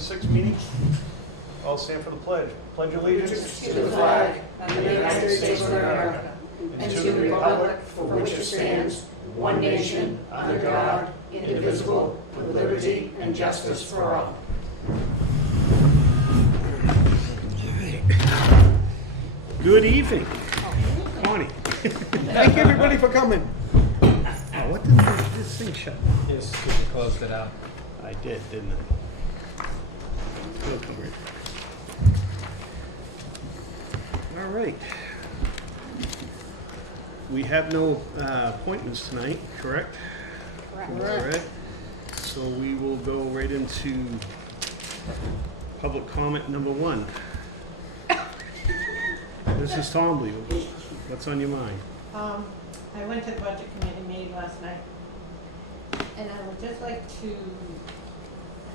2026 meeting. All stand for the pledge. Pledge allegiance to the flag of the United States of America and to the republic for which it stands, one nation, under God, indivisible, with liberty and justice for all. Good evening. Morning. Thank you, everybody, for coming. Oh, what did this thing shut? Yes, you closed it out. I did, didn't I? Good, great. All right. We have no appointments tonight, correct? Correct. So we will go right into public comment number 1. This is Tom Lee. What's on your mind? I went to the budget committee meeting last night, and I would just like to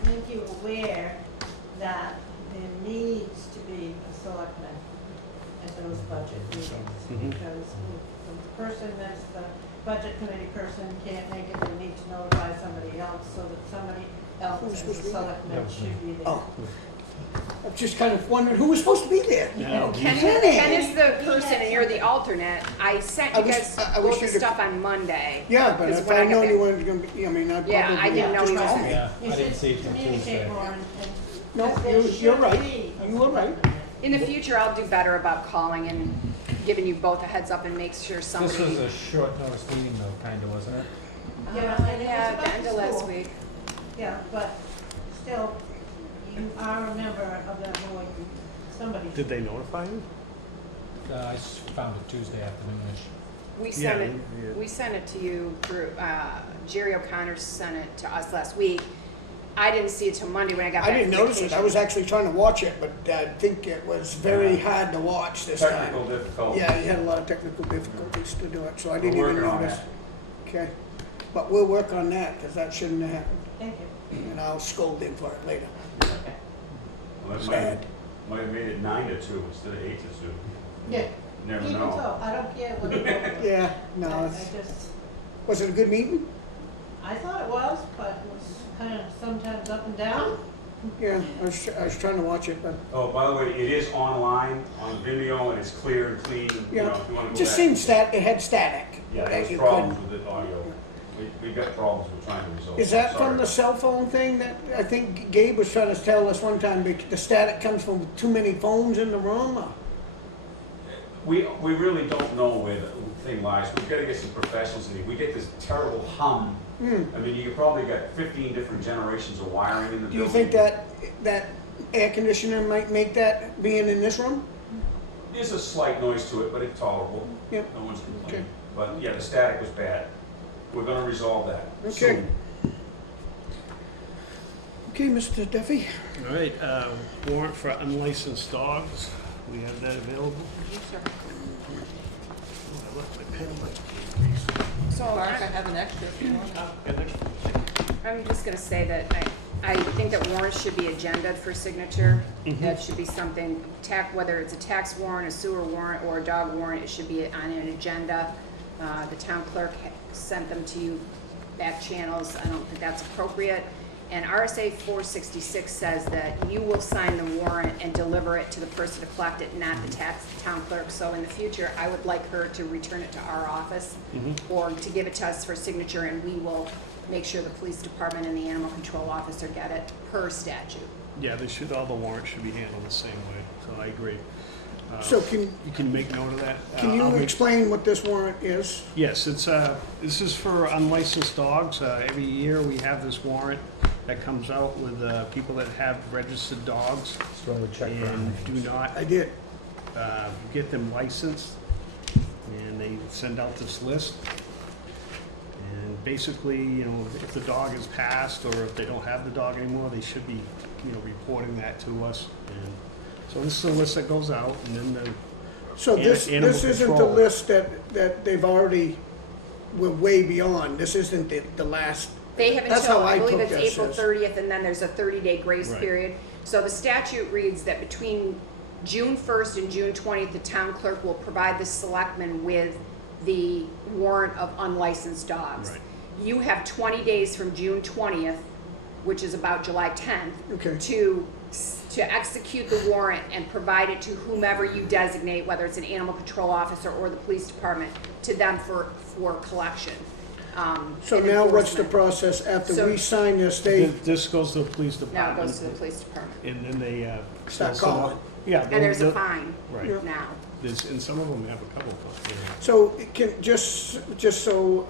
make you aware that there needs to be a selectman at those budget meetings, Mhm. because the person that's the budget committee person can't make it, they need to notify somebody else, so that somebody else Who's as supposed a to be there? selectman should be there. Oh. I'm just kind of wondering who was supposed to be there. No, Ken is the person and you're the alternate. I sent I you wish- guys I wish both the you'd have- stuff on Monday. Yeah, but 'Cause if when I got known back- you weren't gonna be, I mean, I probably. Yeah, I didn't know just he was- call me. Yeah, You I didn't should see it till communicate Tuesday. more and No, because there you're should right. be a You were right. selectman. In the future, I'll do better about calling and giving you both a heads up and make sure This somebody. was a short notice meeting though, kinda, wasn't it? Yeah, and it was Yeah, about the end of the last school. week. Yeah, but still, you are a member of that board, somebody. Did they notify you? Found it Tuesday afternoonish. We Yeah, sent it, yeah. we sent it to you through, Jerry O'Connor sent it to us last week. I didn't see it till Monday when I got back I from didn't notice it. I vacation. was actually trying to watch it, but I think it was very hard to watch this time. Technical difficulty. Yeah, you had a lot of technical difficulties to do it, so I didn't We're even working on notice. Okay, but we'll work on that, because that shouldn't have happened, Thank you. and I'll scold him for it later. Okay. Well, that Sad. might have made it 9 to 2 instead of 8 to 2. Yeah, Never even know. so, I don't care what it was. Yeah, I no, it's, just, was it a good meeting? I thought it was, but it was kind of sometimes up and down. Yeah, I was trying to watch it, but, Oh, by the way, it is online on Vimeo and it's clear and clean. You know, yeah, if you want to it go just back. seemed it had static. Yeah, that there's you problems couldn't- with the audio. We got problems we're trying to resolve. Is that Sorry. from the cell phone thing that I think Gabe was trying to tell us one time, the static comes from too many phones in the room? Or? We really don't know where the thing lies. We've got to get some professionals in here. We get this terrible hum. I mean, you probably got 15 different generations of wiring in the Do you building. think that air conditioner might make that being in this room? There's a slight noise to it, but it's tolerable. Yeah. No one's complaining. Okay. But yeah, the static was bad. We're gonna resolve that. Okay. soon. Okay, Mr. Duffy. All right, warrant for unlicensed dogs. We have that available. Yes, sir. Oh, I left my pen in my So Mark, I have an extra if you want. I'm just gonna say that I think that warrants should be agenda'd for signature. That should be something, whether it's a tax warrant, a sewer warrant, or a dog warrant, it should be on an agenda. The town clerk sent them to you back channels. I don't think that's appropriate. And RSA 466 says that you will sign the warrant and deliver it to the person to collect it, not the town clerk. So in the future, I would like her to return it to our office or to give it to us for signature, and we will make sure the police department and the animal control officer get it per statute. Yeah, all the warrants should be handled the same way, so I agree. So You can make note of that. can you I'll make- explain what this warrant is? Yes, this is for unlicensed dogs. Every year we have this warrant that comes out with people that have registered dogs Throw a check for and do not I did. get them licensed, and they send out this list. And basically, if the dog is passed or if they don't have the dog anymore, they should be, reporting that to us. And so this is a list that goes out, and then the So this Animal isn't the control. list that they've already, we're way beyond. This isn't the last. They have That's until, how I I believe took it's this April as- 30th, and then there's a 30-day grace Right. period. So the statute reads that between June 1st and June 20th, the town clerk will provide the selectmen with the warrant of unlicensed dogs. Right. You have 20 days from June 20th which is about July 10th, Okay. to execute the warrant and provide it to whomever you designate, whether it's an animal control officer or the police department, to them for collection. So and now what's the enforcement. process after So- we sign this, they This goes to the police Now it department. goes to the police department. And then they, start send out- calling? Yeah. And there's a fine Right. now. And some of them have a couple of, you know. So it can, just so,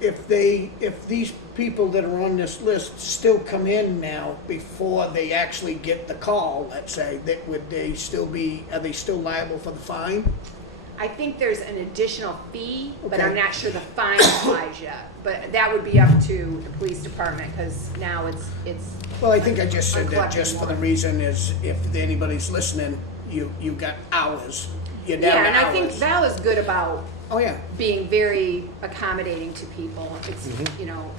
if these people that are on this list still come in now before they actually get the call, let's say, that would they still be, are they still liable for the fine? I think there's an additional fee, but Okay. I'm not sure the fine applies yet. But that would be up to the police department, because now it's, Well, I think I just said I'm that collecting just for the more. reason is if anybody's listening, you got hours. You're down yeah, to and I think hours. Val is good about Oh, yeah. being very accommodating to people. It's, Mm-hmm. you know,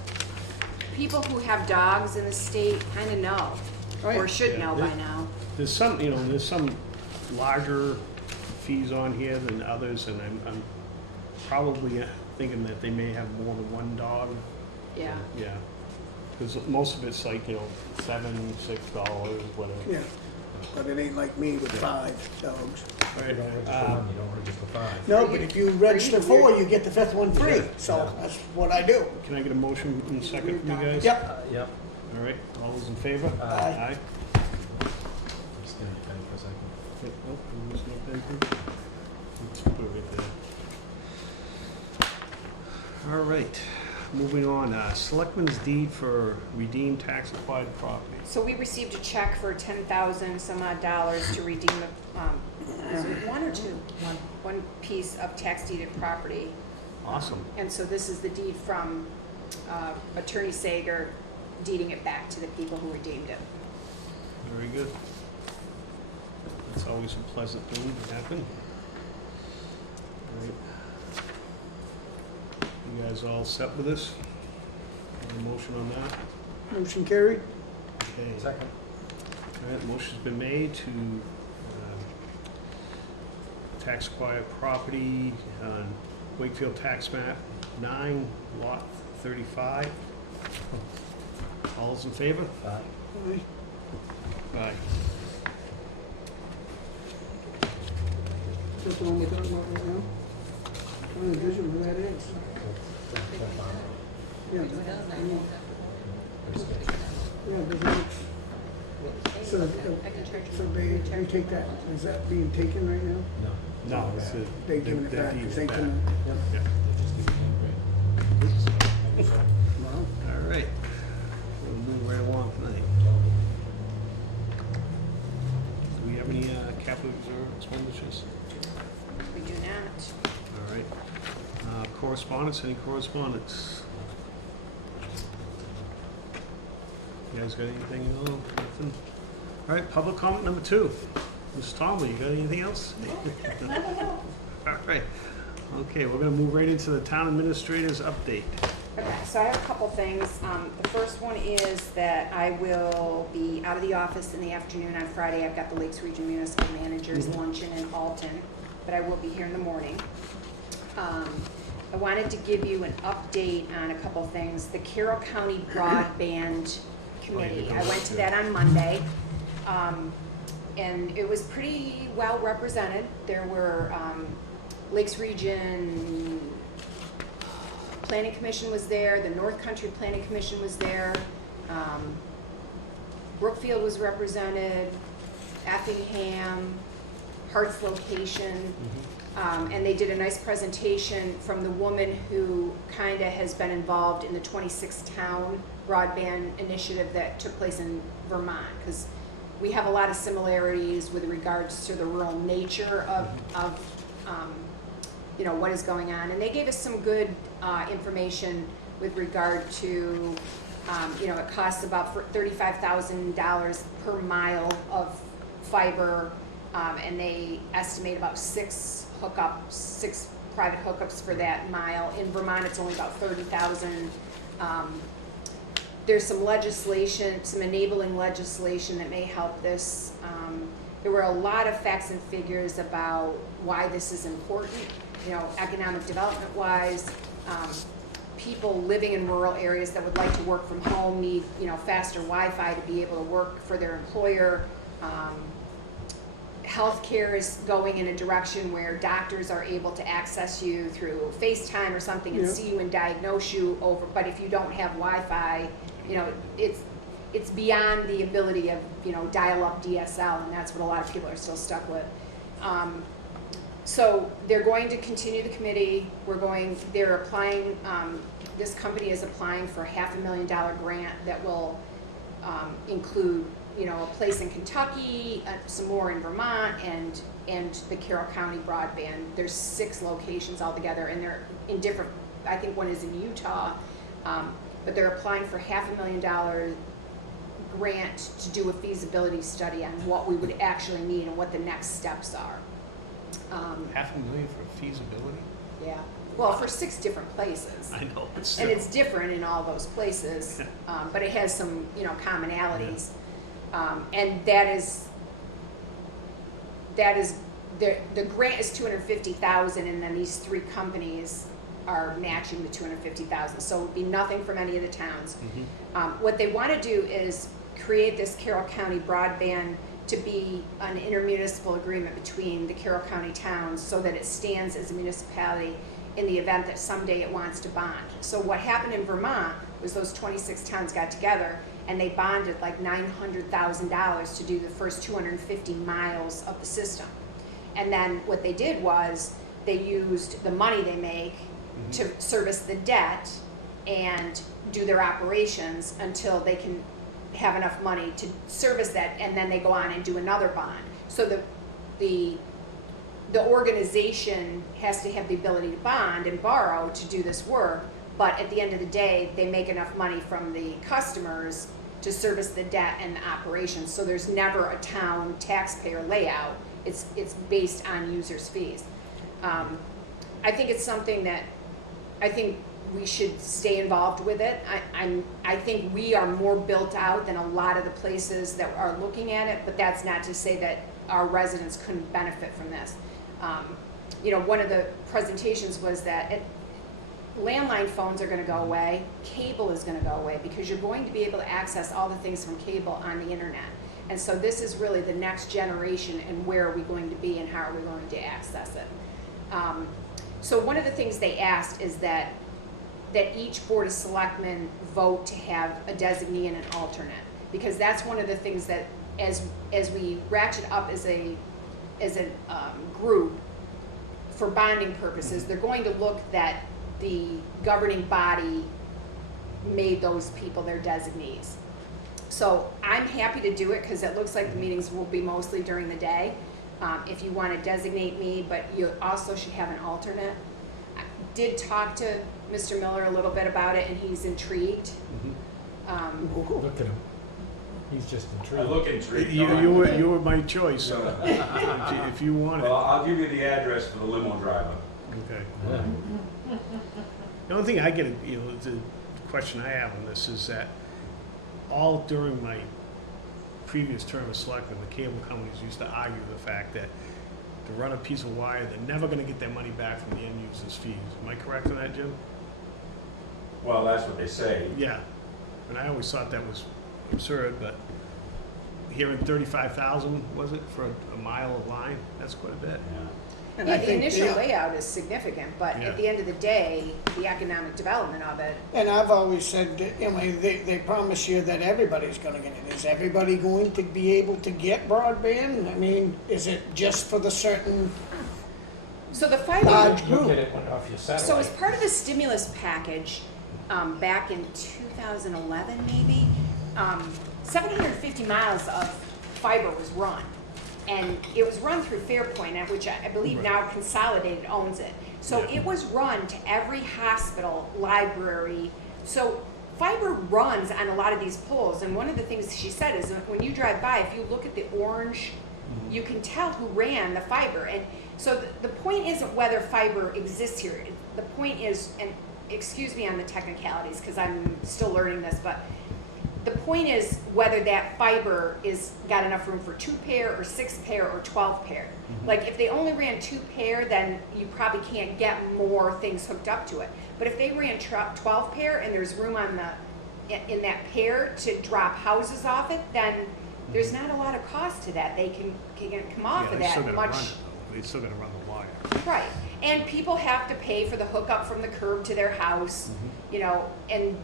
people who have dogs in the state kind of know, Oh, yeah. or should Yeah, know by now. There's some, you know, there's some larger fees on here than others, and I'm probably thinking that they may have more than one dog. Yeah. Yeah, because most of it's like, you know, $7, $6, whatever. Yeah. But it ain't like me with 5 dogs. All You right, don't register one, you don't register 5. No, but if you register 4, you get the 5th one free. So that's what I do. Can I get a motion in a second from you guys? Yep. Yep. All right, all those in favor? Aye. Just give me a pen for a second. Yep, nope, there's no pen here. Let's put it right there. All right, moving on, Selectmen's deed for redeemed tax acquired property. So we received a check for 10,000 some odd dollars to redeem the, is it one or two? One piece of tax deeded property. Awesome. And so this is the deed from Attorney Sager deeding it back to the people who redeemed it. Very good. That's always a pleasant thing to happen. All right. You guys all set with this? Any motion on that? Motion carried. Okay. Second. All right, motion's been made to tax acquired property on Wakefield tax map 9, lot 35. All's in favor? Aye. Aye. That's the one we're talking about right now? Trying to envision who that is. Yeah, yeah, so, I can charge you. so they take that, is that being taken right now? No. No, it's a. They giving it they're back, deeding they it back. can, Yep. Yeah. They just give you the name, right? wow. All right, we'll move right along tonight. Do we have any capital reserve expenditures? We do not. All right. Correspondence, any correspondence? You guys got anything? No, nothing? All right, public comment number 2. Ms. Tomlin, you got anything else? All right. Okay, we're gonna move right into the town administrator's update. Okay, so I have a couple things. The first one is that I will be out of the office in the afternoon on Friday. I've got the Lakes Region Municipal Managers Luncheon in Alton, but I will be here in the morning. I wanted to give you an update on a couple things. The Carroll County Broadband Committee, I went to that on Monday, and it was pretty well represented. There were Lakes Region Planning Commission was there, the North Country Planning Commission was there, Brookfield was represented, Effingham, Hart's Location, and they did a nice presentation from the woman who kind of has been involved in the 26 town broadband initiative that took place in Vermont, because we have a lot of similarities with regards to the rural nature of you know, what is going on. And they gave us some good information with regard to, you know, it costs about $35,000 per mile of fiber, and they estimate about 6 private hookups for that mile. In Vermont, it's only about 30,000. There's some legislation, some enabling legislation that may help this. There were a lot of facts and figures about why this is important, you know, economic development wise. people living in rural areas that would like to work from home need, you know, faster Wi-Fi to be able to work for their employer. Healthcare is going in a direction where doctors are able to access you through FaceTime or something and Yeah. see you and diagnose you over, but if you don't have Wi-Fi, you know, it's beyond the ability of, you know, dial-up DSL, and that's what a lot of people are still stuck with. So they're going to continue the committee. They're applying, this company is applying for a $500,000 grant that will include, you know, a place in Kentucky, some more in Vermont, and the Carroll County Broadband. There's 6 locations altogether, and they're in different, I think one is in Utah, but they're applying for $500,000 grant to do a feasibility study on what we would actually need and what the next steps are. $500,000 for feasibility? Yeah, well, for 6 different places. I know, but And still. it's different in all those places, but it has some, you know, commonalities. And that is, the grant is $250,000, and then these 3 companies are matching the $250,000. So it would be nothing from any of the towns. What they want to do is create this Carroll County Broadband to be an intermunicipal agreement between the Carroll County towns so that it stands as a municipality in the event that someday it wants to bond. So what happened in Vermont was those 26 towns got together and they bonded like $900,000 to do the first 250 miles of the system. And then what they did was they used the money they make to service the debt and do their operations until they can have enough money to service that, and then they go on and do another bond. So the organization has to have the ability to bond and borrow to do this work, but at the end of the day, they make enough money from the customers to service the debt and the operations. So there's never a town taxpayer layout. It's based on users' fees. I think it's something that I think we should stay involved with it. I think we are more built out than a lot of the places that are looking at it, but that's not to say that our residents couldn't benefit from this. You know, one of the presentations was that landline phones are going to go away, cable is going to go away, because you're going to be able to access all the things from cable on the internet. And so this is really the next generation, and where are we going to be and how are we going to access it. So one of the things they asked is that each Board of Selectmen vote to have a designee and an alternate, because that's one of the things that as we ratchet up as a group for bonding purposes, they're going to look that the governing body made those people their designees. So I'm happy to do it because it looks like the meetings will be mostly during the day. If you want to designate me, but you also should have an alternate. I did talk to Mr. Miller a little bit about it, and he's intrigued. Look at him. He's just I intrigued. look intrigued. You were my choice, so if you want it. Well, I'll give you the address for the limo driver. Okay. Yeah. The only thing I get, you know, the question I have on this is that all during my previous term as selectman, the cable companies used to argue the fact that to run a piece of wire, they're never gonna get their money back from the end user's fees. Am I correct on that, Jim? Well, that's what they say. Yeah. And I always thought that was absurd, but hearing 35,000, was it, for a mile of line? That's quite a bit. Yeah. And Yeah, I the think initial layout is significant, but Yeah. at the end of the day, the economic development of it, And I've always said, you know, they promise you that everybody's gonna get it. Is everybody going to be able to get broadband? I mean, is it just for the certain so the fiber. large You'll group? get it off your satellite. So as part of the stimulus package, back in 2011 maybe, 750 miles of fiber was run. And it was run through Fairpoint, which I believe now Consolidated owns it. So Yeah. it was run to every hospital, library. So fiber runs on a lot of these poles. And one of the things she said is that when you drive by, if you look at the orange, you can tell who ran the fiber. And so the point isn't whether fiber exists here. The point is, and excuse me on the technicalities because I'm still learning this, but the point is whether that fiber is got enough room for 2 pair or 6 pair or 12 pair. Like if they only ran 2 pair, then you probably can't get more things hooked up to it. But if they ran 12 pair and there's room on in that pair to drop houses off it, then there's not a lot of cost to that. They can come off Yeah, of they still that gotta run much. it though. They still gotta run the wire. Right, and people have to pay for the hookup from the curb to their house, you know, and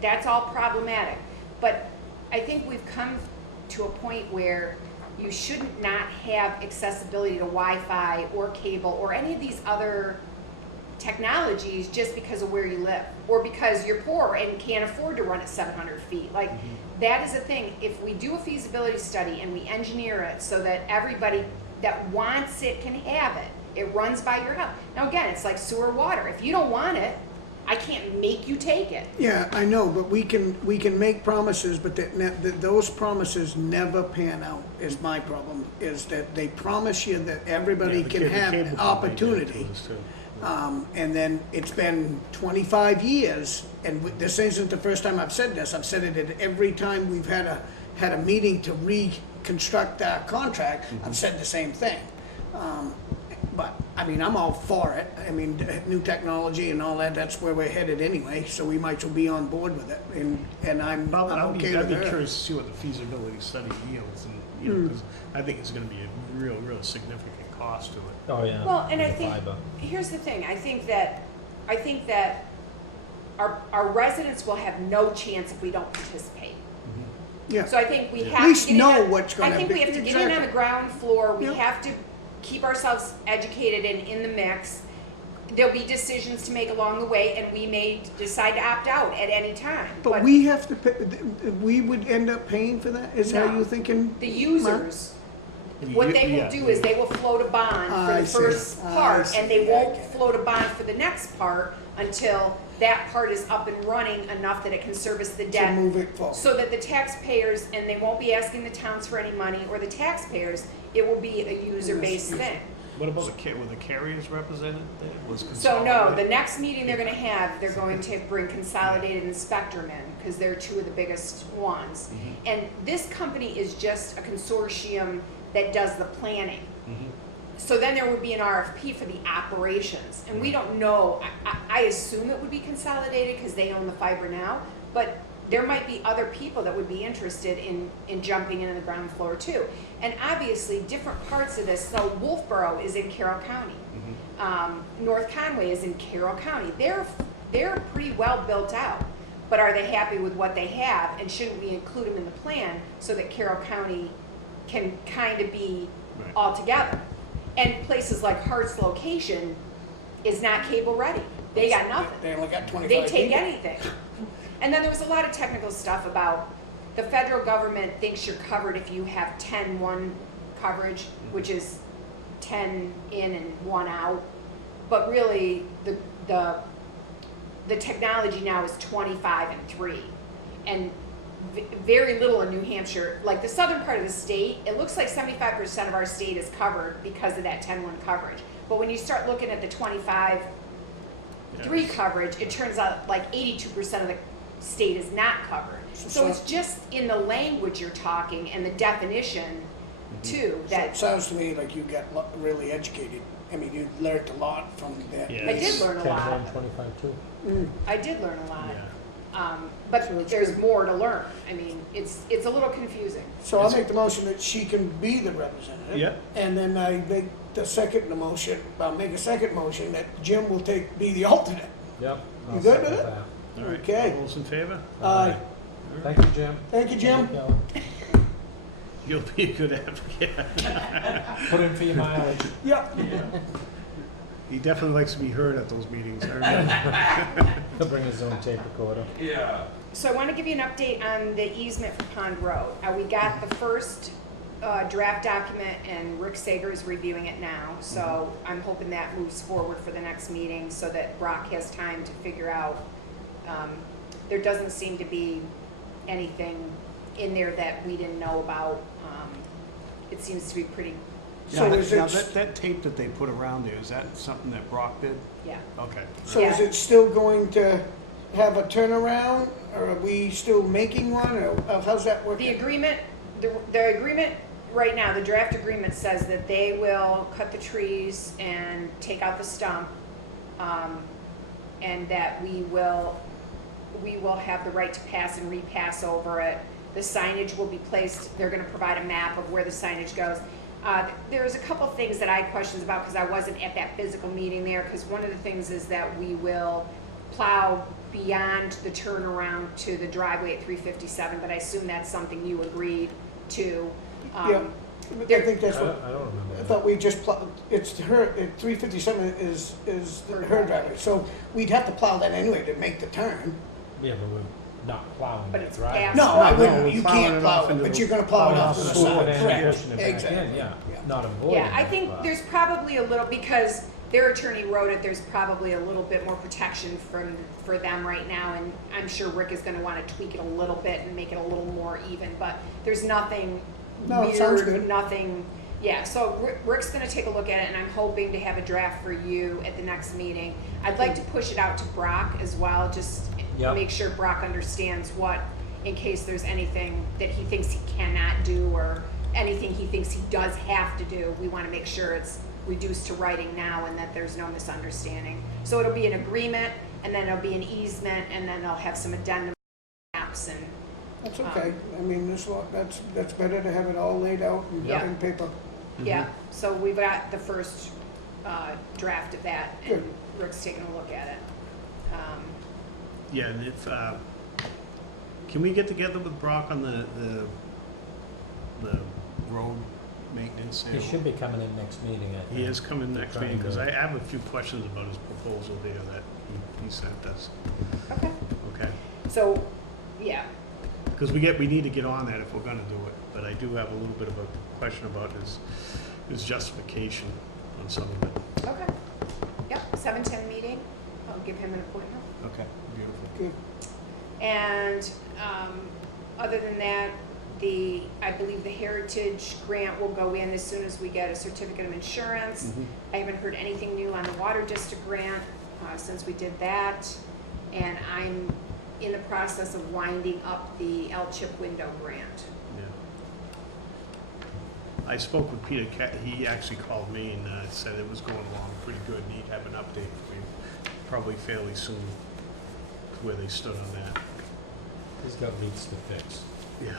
that's all problematic. But I think we've come to a point where you shouldn't not have accessibility to Wi-Fi or cable or any of these other technologies just because of where you live, or because you're poor and can't afford to run at 700 feet. Like, that is a thing. If we do a feasibility study and we engineer it so that everybody that wants it can have it, it runs by your house. Now again, it's like sewer water. If you don't want it, I can't make you take it. Yeah, I know, but we can make promises, but those promises never pan out, is my problem, is that they promise you that everybody Yeah, the can cable have company opportunity. did to us, too. And then it's been 25 years, and this isn't the first time I've said this. I've said it at every time we've had a meeting to reconstruct our contract. I've said the same thing. But I mean, I'm all for it. I mean, new technology and all that. That's where we're headed anyway. So we might as well be on board with it. And I'm okay I'd with be her. curious to see what the feasibility study yields, and, you know, because I think it's gonna be a real significant cost to it. Oh, yeah. Well, and I The think, fiber. here's the thing, I think that our residents will have no chance if we don't participate. Yeah. So I think we Yeah. have At least to get in know on- what's gonna I think be- we have to get in on exactly. the ground floor, we Yep. have to keep ourselves educated and in the mix. There'll be decisions to make along the way, and we may decide to opt out at any time. But we have to pay, we would end up paying for that? Is how No. you thinking? The Mark? users, what they will Yeah. do is they will float a bond for I the see. first I part, see. and they I won't get it. float a bond for the next part until that part is up and running enough that it can service the To debt. move it forward. So that the taxpayers, and they won't be asking the towns for any money, or the taxpayers, it will be a user-based thing. What about were the carriers represented there? Was So no, the Consolidated? next meeting they're gonna have, they're going to bring Consolidated and Spectrum in, because they're two of the biggest ones. And this company is just a consortium that does the planning. So then there would be an RFP for the operations, and we don't know, I assume it would be Consolidated because they own the fiber now, but there might be other people that would be interested in jumping in on the ground floor too. And obviously, different parts of this, so Wolfboro is in Carroll County. North Conway is in Carroll County. They're pretty well built out, but are they happy with what they have? And shouldn't we include them in the plan so that Carroll County can kind of be Right. all together? And places like Hart's location is not cable ready. They got nothing. They only got 25 They take people. anything. And then there was a lot of technical stuff about the federal government thinks you're covered if you have 10-1 coverage, which is 10 in and 1 out. But really, the technology now is 25 and 3. And very little in New Hampshire. Like the southern part of the state, it looks like 75% of our state is covered because of that 10-1 coverage. But when you start looking at the 25-3 Yes. coverage, it turns out like 82% of the state is not covered. So it's just in the language you're talking and the definition too, So it that sounds to me like you got really educated. I mean, you learned a lot from that. Yeah. I did learn a 10, lot. 25 too. I did learn a lot. Yeah. But So it's there's good. more to learn. I mean, it's a little confusing. So I'll make the motion that she can be the representative. Yeah. And then I make I'll make a second motion that Jim will be the alternate. Yep. You I'll good with second it? that. All right. Okay. All those in favor? Aye. Thank you, Jim. Thank you, Jim. Thank you, Kelly. You'll be a good advocate. Put in for your mileage. Yeah. He definitely likes to be heard at those meetings. I remember. He'll bring his own tape recorder. Yeah. So I want to give you an update on the easement for Pond Road. We got the first draft document, and Rick Sager is reviewing it now. So I'm hoping that moves forward for the next meeting so that Brock has time to figure out. There doesn't seem to be anything in there that we didn't know about. It seems to be pretty, So is Now, it, that tape that they put around there, is that something that Brock did? yeah. Okay. so is it still going to have a turnaround? or are we still making one, or how's that The working? agreement, the agreement, right now, the draft agreement says that they will cut the trees and take out the stump, and that we will have the right to pass and repass over it. The signage will be placed, they're gonna provide a map of where the signage goes. There's a couple things that I had questions about, because I wasn't at that physical meeting there, because one of the things is that we will plow beyond the turnaround to the driveway at 357, but I assume that's something you agreed to. Yeah, I think that's I what, don't remember. I thought we just it's her, 357 is her driveway, so we'd have to plow that anyway to make the turn. Yeah, but we're not plowing But the it's driveway. past- No, I No, wouldn't, we're you plowing can't it plow off it, into but the- you're gonna plow it Plowing off to the slope side, and then correct, pushing it back exactly. in, yeah, Yeah. not avoiding Yeah, I it, think but- there's probably a little, because their attorney wrote it, there's probably a little bit more protection for them right now, and I'm sure Rick is gonna wanna tweak it a little bit and make it a little more even, but there's nothing No, it sounds weird, good. nothing, yeah, so Rick's gonna take a look at it, and I'm hoping to have a draft for you at the next meeting. I'd like to push it out to Brock as well, just Yep. make sure Brock understands what, in case there's anything that he thinks he cannot do, or anything he thinks he does have to do, we wanna make sure it's reduced to writing now and that there's no misunderstanding. So it'll be an agreement, and then it'll be an easement, and then they'll have some addendum maps and, That's okay, I mean, that's better to have it all laid out Yeah. in paper. yeah, so we've got the first, draft of that, and Good. Rick's taking a look at it. Yeah, and if, can we get together with Brock on the road maintenance there? He should be coming in next meeting, I think. He is coming next Trying meeting, because to- I have a few questions about his proposal there that he sent us. Okay. Okay, So, yeah, because we need to get on that if we're gonna do it, but I do have a little bit of a question about his justification on some of it. okay. Yep, 7:10 meeting, I'll give him an appointment. Okay, beautiful. Good. And other than that, I believe the Heritage grant will go in as soon as we get a certificate of insurance. Mhm. I haven't heard anything new on the Water District grant since we did that. And I'm in the process of winding up the L-chip window grant. Yeah. I spoke with Peter, he actually called me and said it was going along pretty good, and he'd have an update for me probably fairly soon, to where they stood on that. He's got leaks to fix. Yeah.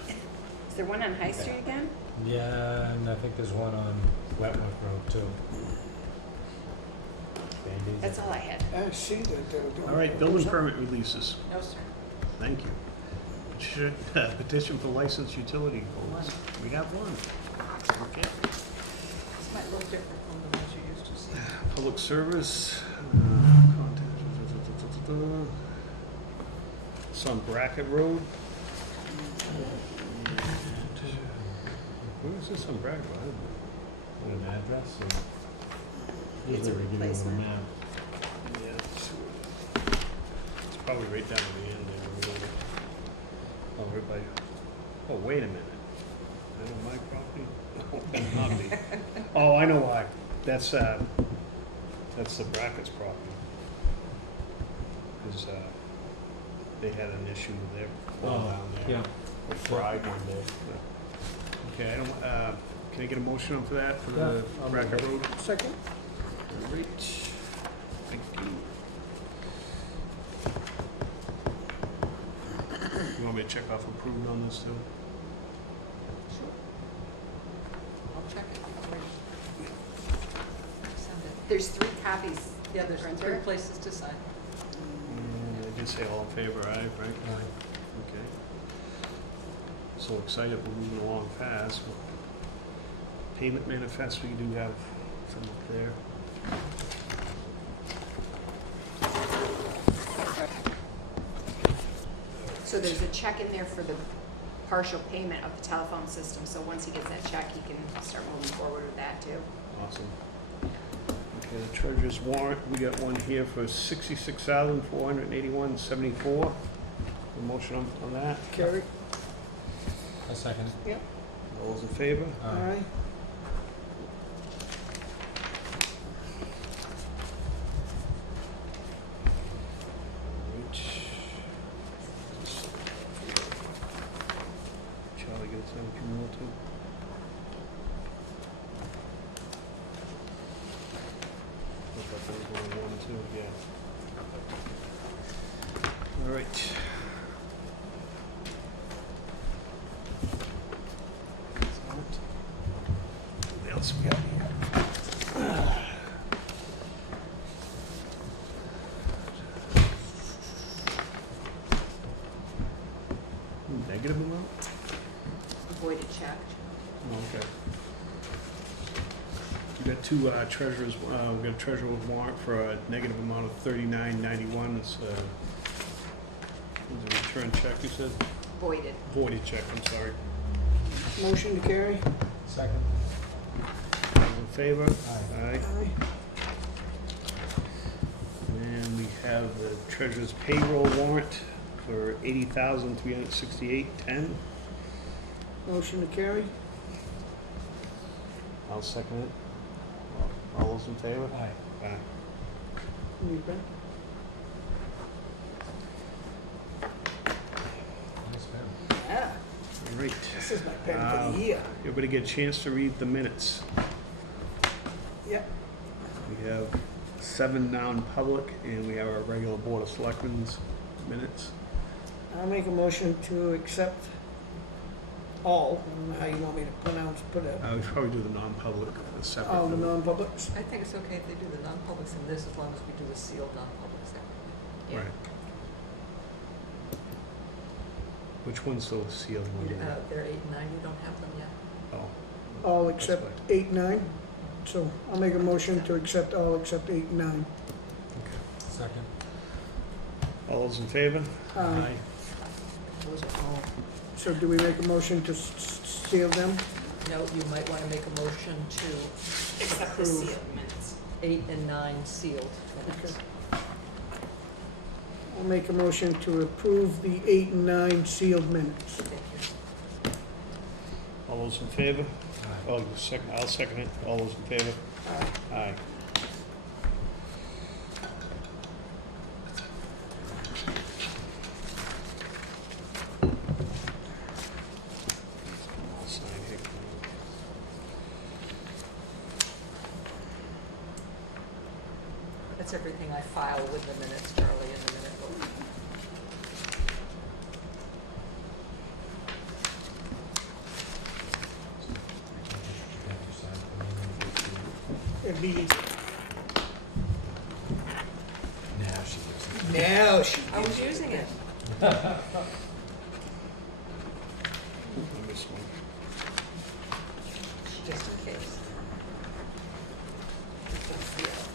Is there one on High Street again? Yeah, and I think there's one on Wetwood Road too. Band-Aids. That's all I had. I see that they're doing. All right, building permit releases, No, sir. thank you. Petition for licensed utility poles, we got one. Okay. This might look different from the ones you used to see. Public service, it's on Brackett Road. Where is this on Brackett Road? Put an address and It's a usually we give you a replacement. map. Yeah, it's probably right down to the end there. Really. Oh, everybody. Oh, wait a minute. Is that on my property? No, not me. Oh, I know why. That's the Brackett's property. Because they had an issue with their pole down there. Yeah. Or fried one day. Okay, I don't, can I get a motion for that, for the Yeah, I'll make Brackett it. Road? Second? All right, thank you. You want me to check off approved on this too? Sure. I'll check it. I'll wait. Send it. There's 3 copies. Yeah, there's Printer. 3 places to sign. I did say all in favor, aye, right? Okay. So excited, we're moving along fast. Payment manifest, we do have some up there. So there's a check in there for the partial payment of the telephone system, so once he gets that check, he can start moving forward with that too. Awesome. Okay, the treasurer's warrant, we got one here for $66,481.74. A motion on that? Carrie? A second. Yep. All those in favor? Aye. All right. What else we got here? Negative amount? Voided check. Oh, okay. We got two treasurers, we got a treasurer with warrant for a negative amount of $39.91. It's was a return check, you said? Voided. Voided check, I'm sorry. Motion to carry? Second. All in favor? Aye. Aye. Aye. And we have the treasurer's payroll warrant for $80,368.10. Motion to carry? I'll second it. All those in favor? Aye. Aye. You bet. Nice pen. Yeah, All right. this is my pen for the year. Everybody get a chance to read the minutes. Yep. We have 7 non-public, and we have our regular Board of Selectmen's minutes. I'll make a motion to accept all, I don't know how you want me to put it. We should probably do the non-public separate. All the non-publics? I think it's okay if they do the non-publics in this, as long as we do the sealed non-publics there. Right. Which one's the sealed one? They're 8 and 9, you don't have them yet? Oh, All except 8, 9? So I'll make a motion to accept all except 8 and 9. okay. Second. All those in favor? Aye. Those are all. So do we make a motion to seal them? No, you might want to make a motion to Except the Approve. sealed minutes. 8 and 9 sealed minutes. I'll make a motion to approve the 8 and 9 sealed minutes. Thank you. All those in favor? Aye. Oh, second, I'll second it. All those in favor? Aye. I'll sign here. That's everything I file with the minutes, Charlie, in the minute book. It'd be, Now she gives it. now she I was using it. This one. Just in case.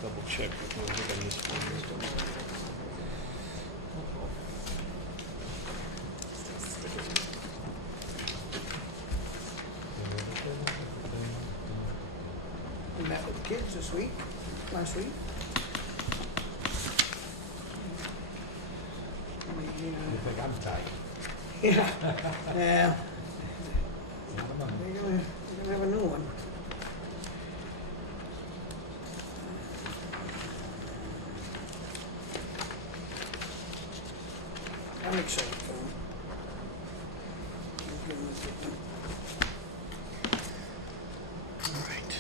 Double check before we look on this one. We met with the kids this week, last week. You think I'm tight? Yeah, yeah, Not a month. they're gonna have a new one. I'm excited for them. All right.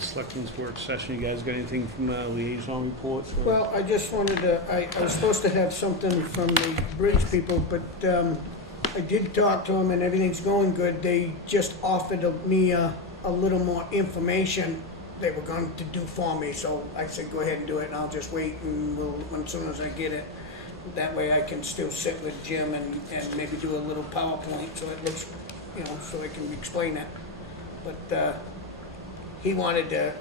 Selectmen's work session, you guys got anything from liaison reports? or- Well, I just wanted to, I was supposed to have something from the bridge people, but I did talk to them and everything's going good. They just offered me a little more information they were going to do for me, so I said, go ahead and do it, and I'll just wait, and as soon as I get it, that way I can still sit with Jim and maybe do a little PowerPoint, so it looks, so I can explain it. But he wanted to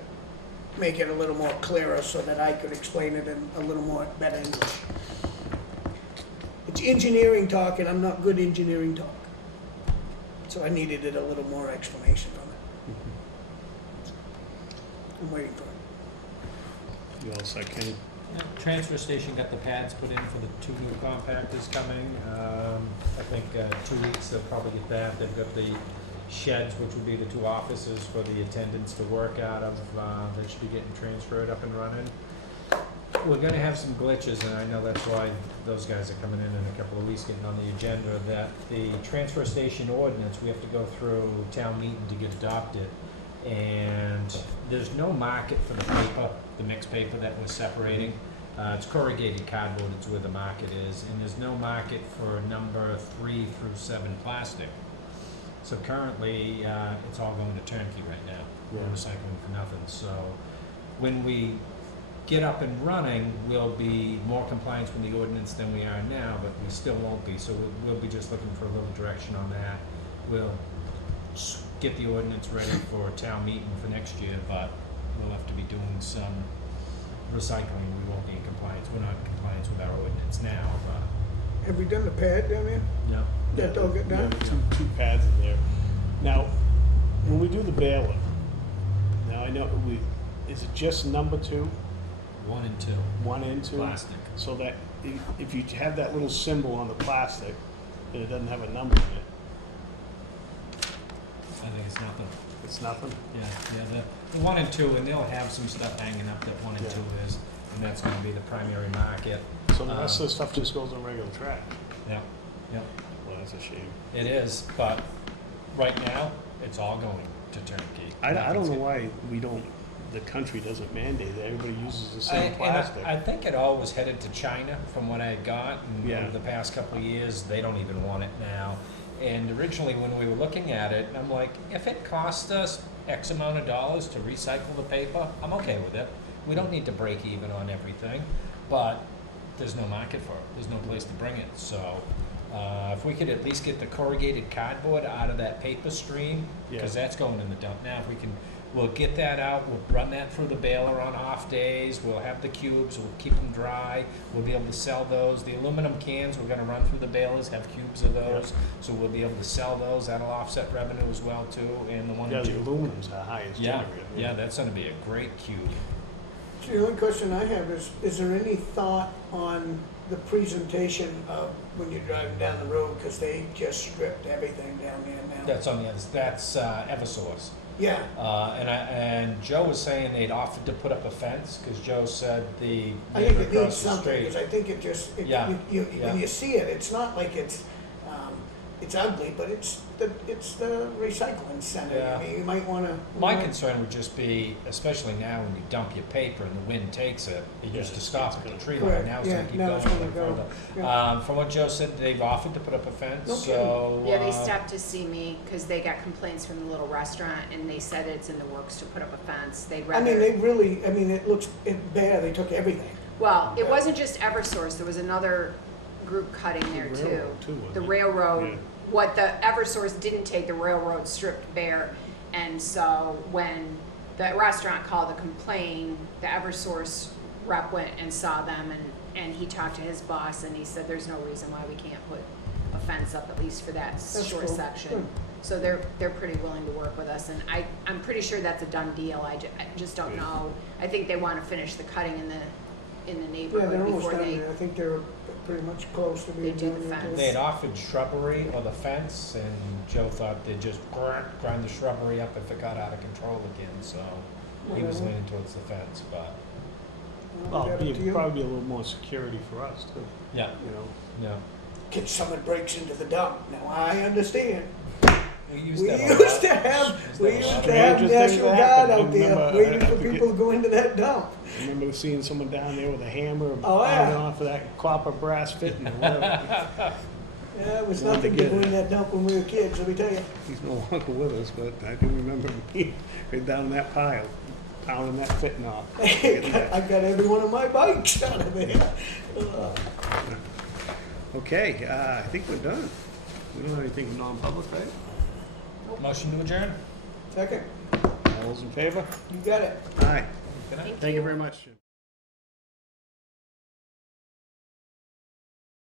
make it a little more clearer so that I could explain it in a little more better English. It's engineering talk, and I'm not good engineering talk. So I needed it a little more explanation on it. I'm waiting for it. You all set, Kenny? Yeah, Transfer station got the pads put in for the 2 new compactors coming. I think 2 weeks they'll probably get that. They've got the sheds, which would be the 2 offices for the attendants to work out of. They should be getting transferred up and running. we're gonna have some glitches, and I know that's why those guys are coming in a couple of weeks, getting on the agenda, that the transfer station ordinance, we have to go through town meeting to get adopted. And there's no market for the paper, the mixed paper that we're separating. It's corrugated cardboard, it's where the market is, and there's no market for number 3 through 7 plastic. So currently, it's all going to turnkey right now. We're Yeah. recycling for nothing, so when we get up and running, we'll be more compliant with the ordinance than we are now, but we still won't be, so we'll be just looking for a little direction on that. We'll get the ordinance ready for a town meeting for next year, but we'll have to be doing some recycling. We won't be in compliance. We're not in compliance with our ordinance now, but, Have we done the pad down there? no. That all get done? Yeah, two pads in there. Now, when we do the bailiff, now I know is it just number 2, 1 and 2, 1 and 2? plastic. So that if you have that little symbol on the plastic, and it doesn't have a number in it, I think it's nothing. it's nothing? Yeah, the 1 and 2, and they'll have some stuff hanging up that 1 and 2 is, and that's gonna be the primary market. So the rest of the stuff just goes on regular trash? Yeah, yeah, Well, that's a shame. it is, but right now, it's all going to turnkey. I don't know why the country doesn't mandate that, everybody uses the same plastic. I think it all was headed to China from what I got, and Yeah. over the past couple of years, they don't even want it now. And originally, when we were looking at it, I'm like, if it costs us X amount of dollars to recycle the paper, I'm okay with it. We don't need to break even on everything, but there's no market for it. There's no place to bring it. So if we could at least get the corrugated cardboard out of that paper stream, because that's going in the dump now. If we can, we'll get that out. We'll run that through the baler on off days. We'll have the cubes. We'll keep them dry. We'll be able to sell those. The aluminum cans, we're going to run through the balers, have cubes of those. So we'll be able to sell those. That'll offset revenue as well too. And the 1 Yeah, and the 2. aluminum's the highest Yeah, generator. yeah, that's going to be a great cube. So the only question I have is there any thought on the presentation of when you're driving down the road, because they just stripped everything down there now? That's on the other. That's Eversource. Yeah, And Joe was saying they'd offered to put up a fence, because Joe said the I think neighbor it needs across the something, street. because I think it just, Yeah, yeah. when you see it, it's not like it's ugly, but it's the recycling center. Yeah. I mean, you might wanna. My concern would just be, especially now when you dump your paper and the wind takes it, it used to it's stop at gonna- the tree line, Correct, now it's yeah, gonna keep now going it's gonna even go, further. yeah. From what Joe said, they've offered to put up a fence, No kidding. so. Yeah, they stopped to see me because they got complaints from the little restaurant and they said it's in the works to put up a fence. They'd I mean, rather, they really, it looks bad, they took everything. well, it wasn't just Eversource, there was another group cutting there too. Railroad too, wasn't The it? railroad, Yeah. what the Eversource didn't take, the railroad stripped bare. And so when the restaurant called to complain, the Eversource rep went and saw them and he talked to his boss and he said, there's no reason why we can't put a fence up, at least for that short cool. section. Good. So they're pretty willing to work with us, and I'm pretty sure that's a done deal. I just don't know. I think they want to finish the cutting in the Yeah, they're neighborhood almost before done they. there, I think they're pretty much close to being do done. the there, fence. too. They had offered shrubbery or the fence, and Joe thought they'd just grind the shrubbery up if it got out of control again, so he was Whatever. leaning towards the fence, but, Well, Well, leave that up to it'd you. probably be a little more security for us too, yeah, you know? yeah. Get someone breaks into the dump, now I understand. We We used that a lot. used to have Strangest National things Guard happen. out I there remember- waiting I for forget- people to go into that dump. I remember seeing someone down there with a hammer Oh, yeah. pounding off of that copper brass fitting or whatever. Yeah, it was Wanted to nothing to get go it. in that dump when we were kids, let me tell you. He's no longer with us, but I do remember me right down in that pile, pounding that fitting off. I got every one of my bikes out of there. Okay, I think we're done. We don't have anything non-public, right? Motion to adjourn? Second, All those in favor? you got it. Aye. Good night. Thank you very much, Jim.